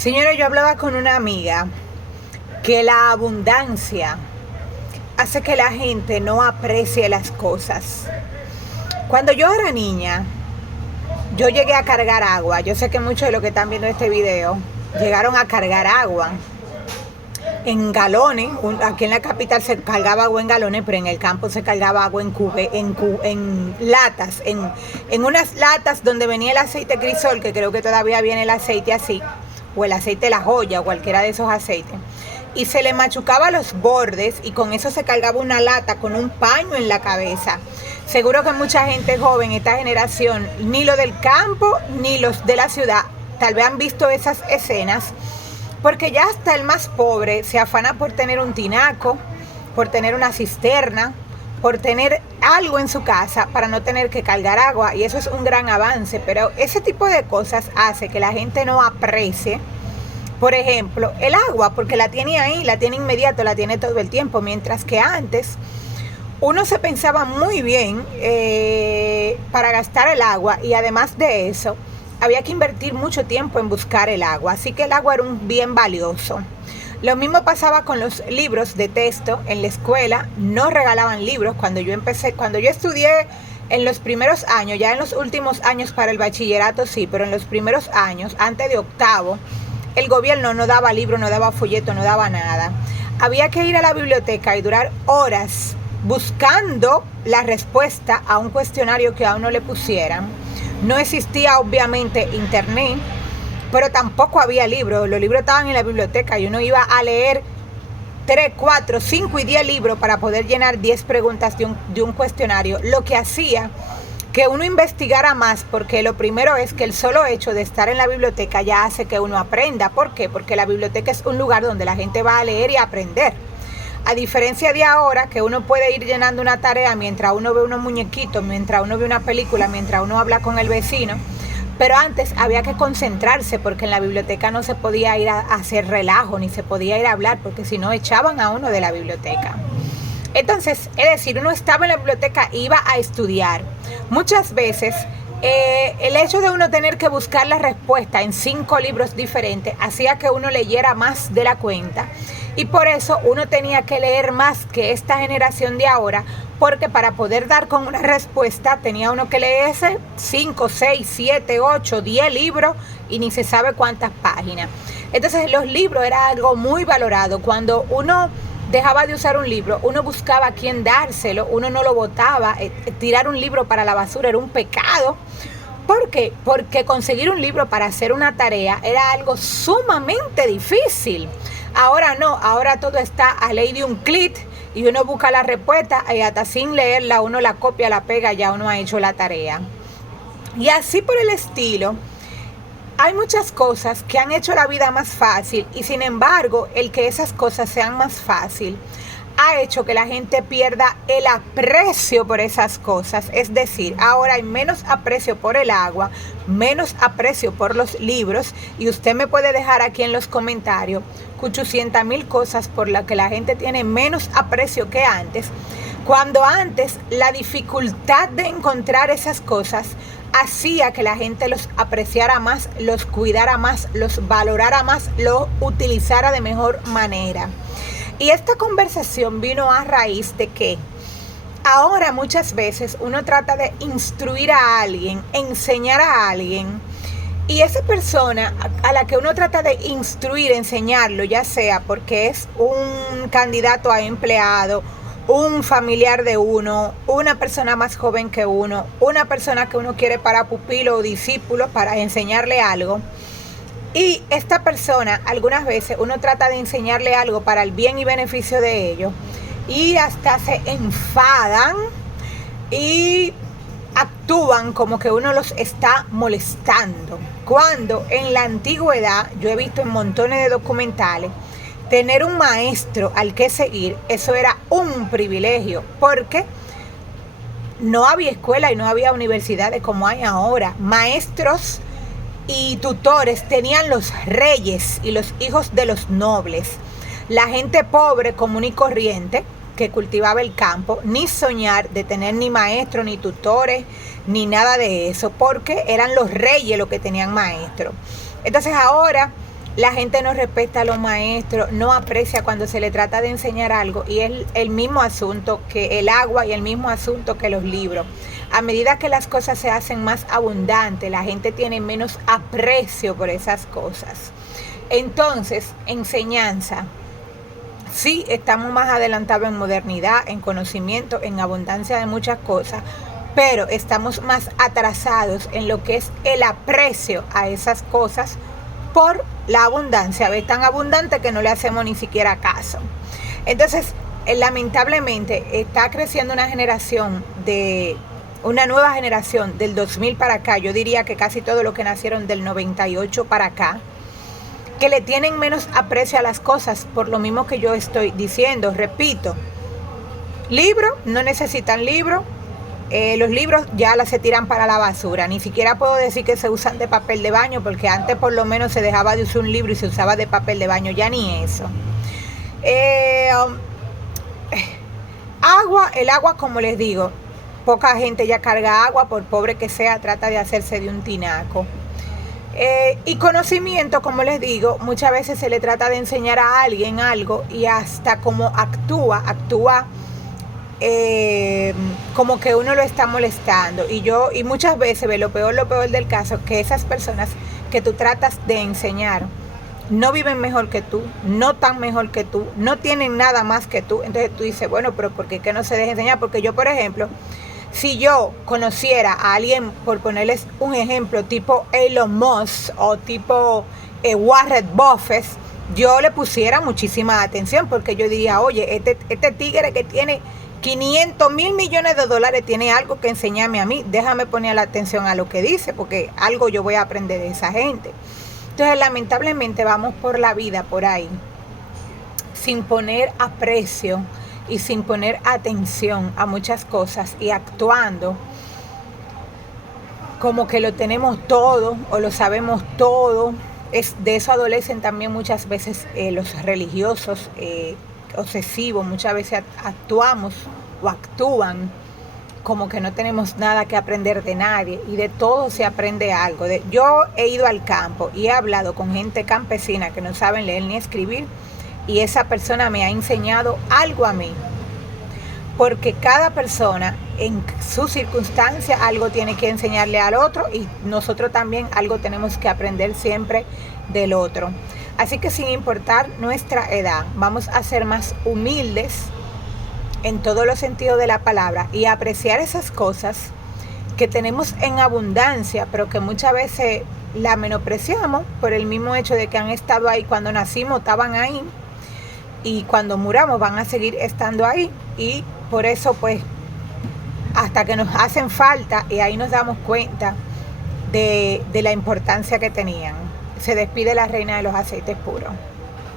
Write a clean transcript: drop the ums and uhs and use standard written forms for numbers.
Señora, yo hablaba con una amiga que la abundancia hace que la gente no aprecie las cosas. Cuando yo era niña, yo llegué a cargar agua. Yo sé que muchos de los que están viendo este video llegaron a cargar agua en galones. Aquí en la capital se cargaba agua en galones, pero en el campo se cargaba agua en latas, en unas latas donde venía el aceite crisol, que creo que todavía viene el aceite así, o el aceite de la joya, o cualquiera de esos aceites, y se le machucaba los bordes y con eso se cargaba una lata con un paño en la cabeza. Seguro que mucha gente joven, esta generación, ni lo del campo ni los de la ciudad, tal vez han visto esas escenas, porque ya hasta el más pobre se afana por tener un tinaco, por tener una cisterna, por tener algo en su casa para no tener que cargar agua, y eso es un gran avance, pero ese tipo de cosas hace que la gente no aprecie, por ejemplo, el agua, porque la tiene ahí, la tiene inmediato, la tiene todo el tiempo, mientras que antes uno se pensaba muy bien para gastar el agua, y además de eso había que invertir mucho tiempo en buscar el agua, así que el agua era un bien valioso. Lo mismo pasaba con los libros de texto. En la escuela no regalaban libros. Cuando yo estudié en los primeros años, ya en los últimos años para el bachillerato sí, pero en los primeros años, antes de octavo, el gobierno no daba libro, no daba folleto, no daba nada. Había que ir a la biblioteca y durar horas buscando la respuesta a un cuestionario que a uno le pusieran. No existía obviamente internet, pero tampoco había libros. Los libros estaban en la biblioteca y uno iba a leer 3, 4, 5 y 10 libros para poder llenar 10 preguntas de un cuestionario, lo que hacía que uno investigara más, porque lo primero es que el solo hecho de estar en la biblioteca ya hace que uno aprenda. ¿Por qué? Porque la biblioteca es un lugar donde la gente va a leer y a aprender. A diferencia de ahora, que uno puede ir llenando una tarea mientras uno ve unos muñequitos, mientras uno ve una película, mientras uno habla con el vecino. Pero antes había que concentrarse, porque en la biblioteca no se podía ir a hacer relajo, ni se podía ir a hablar, porque si no echaban a uno de la biblioteca. Entonces, es decir, uno estaba en la biblioteca e iba a estudiar. Muchas veces el hecho de uno tener que buscar la respuesta en 5 libros diferentes hacía que uno leyera más de la cuenta, y por eso uno tenía que leer más que esta generación de ahora, porque para poder dar con una respuesta tenía uno que leerse 5, 6, 7, 8, 10 libros y ni se sabe cuántas páginas. Entonces los libros era algo muy valorado. Cuando uno dejaba de usar un libro, uno buscaba a quién dárselo, uno no lo botaba. Tirar un libro para la basura era un pecado. ¿Por qué? Porque conseguir un libro para hacer una tarea era algo sumamente difícil. Ahora no, ahora todo está a ley de un clic y uno busca la respuesta y hasta sin leerla uno la copia, la pega, ya uno ha hecho la tarea. Y así por el estilo. Hay muchas cosas que han hecho la vida más fácil, y sin embargo, el que esas cosas sean más fácil ha hecho que la gente pierda el aprecio por esas cosas. Es decir, ahora hay menos aprecio por el agua, menos aprecio por los libros, y usted me puede dejar aquí en los comentarios 800,000 cosas por las que la gente tiene menos aprecio que antes, cuando antes la dificultad de encontrar esas cosas hacía que la gente los apreciara más, los cuidara más, los valorara más, los utilizara de mejor manera. Y esta conversación vino a raíz de que ahora muchas veces uno trata de instruir a alguien, enseñar a alguien, y esa persona a la que uno trata de instruir, enseñarlo, ya sea porque es un candidato a empleado, un familiar de uno, una persona más joven que uno, una persona que uno quiere para pupilo o discípulo, para enseñarle algo. Y esta persona, algunas veces uno trata de enseñarle algo para el bien y beneficio de ellos, y hasta se enfadan y actúan como que uno los está molestando. Cuando en la antigüedad, yo he visto en montones de documentales, tener un maestro al que seguir, eso era un privilegio, porque no había escuela y no había universidades como hay ahora. Maestros y tutores tenían los reyes y los hijos de los nobles. La gente pobre, común y corriente, que cultivaba el campo, ni soñar de tener ni maestros, ni tutores, ni nada de eso, porque eran los reyes los que tenían maestros. Entonces ahora La gente no respeta a los maestros, no aprecia cuando se le trata de enseñar algo, y es el mismo asunto que el agua y el mismo asunto que los libros. A medida que las cosas se hacen más abundantes, la gente tiene menos aprecio por esas cosas. Entonces, enseñanza. Sí, estamos más adelantados en modernidad, en conocimiento, en abundancia de muchas cosas, pero estamos más atrasados en lo que es el aprecio a esas cosas por la abundancia. Es tan abundante que no le hacemos ni siquiera caso. Entonces, lamentablemente, está creciendo una nueva generación del 2000 para acá. Yo diría que casi todos los que nacieron del 98 para acá, que le tienen menos aprecio a las cosas, por lo mismo que yo estoy diciendo. Repito, libros, no necesitan libros. Los libros ya se tiran para la basura. Ni siquiera puedo decir que se usan de papel de baño, porque antes por lo menos se dejaba de usar un libro y se usaba de papel de baño. Ya ni eso. El agua, como les digo, poca gente ya carga agua, por pobre que sea, trata de hacerse de un tinaco. Y conocimiento, como les digo, muchas veces se le trata de enseñar a alguien algo y hasta como actúa como que uno lo está molestando. Y muchas veces lo peor del caso, que esas personas que tú tratas de enseñar no viven mejor que tú, no tan mejor que tú, no tienen nada más que tú. Entonces tú dices, bueno, pero ¿por qué que no se deja enseñar? Porque yo, por ejemplo, si yo conociera a alguien, por ponerles un ejemplo, tipo Elon Musk o tipo Warren Buffett, yo le pusiera muchísima atención, porque yo diría, oye, este tigre que tiene 500 mil millones de dólares tiene algo que enseñarme a mí. Déjame poner la atención a lo que dice, porque algo yo voy a aprender de esa gente. Entonces, lamentablemente, vamos por la vida por ahí sin poner aprecio y sin poner atención a muchas cosas, y actuando como que lo tenemos todo o lo sabemos todo. De eso adolecen también muchas veces los religiosos obsesivos. Muchas veces actuamos o actúan como que no tenemos nada que aprender de nadie, y de todo se aprende algo. Yo he ido al campo y he hablado con gente campesina que no saben leer ni escribir, y esa persona me ha enseñado algo a mí, porque cada persona en su circunstancia algo tiene que enseñarle al otro, y nosotros también algo tenemos que aprender siempre del otro. Así que sin importar nuestra edad, vamos a ser más humildes en todos los sentidos de la palabra y apreciar esas cosas que tenemos en abundancia, pero que muchas veces la menospreciamos por el mismo hecho de que han estado ahí cuando nacimos, estaban ahí, y cuando muramos van a seguir estando ahí, y por eso pues hasta que nos hacen falta, y ahí nos damos cuenta de la importancia que tenían. Se despide la reina de los aceites puros.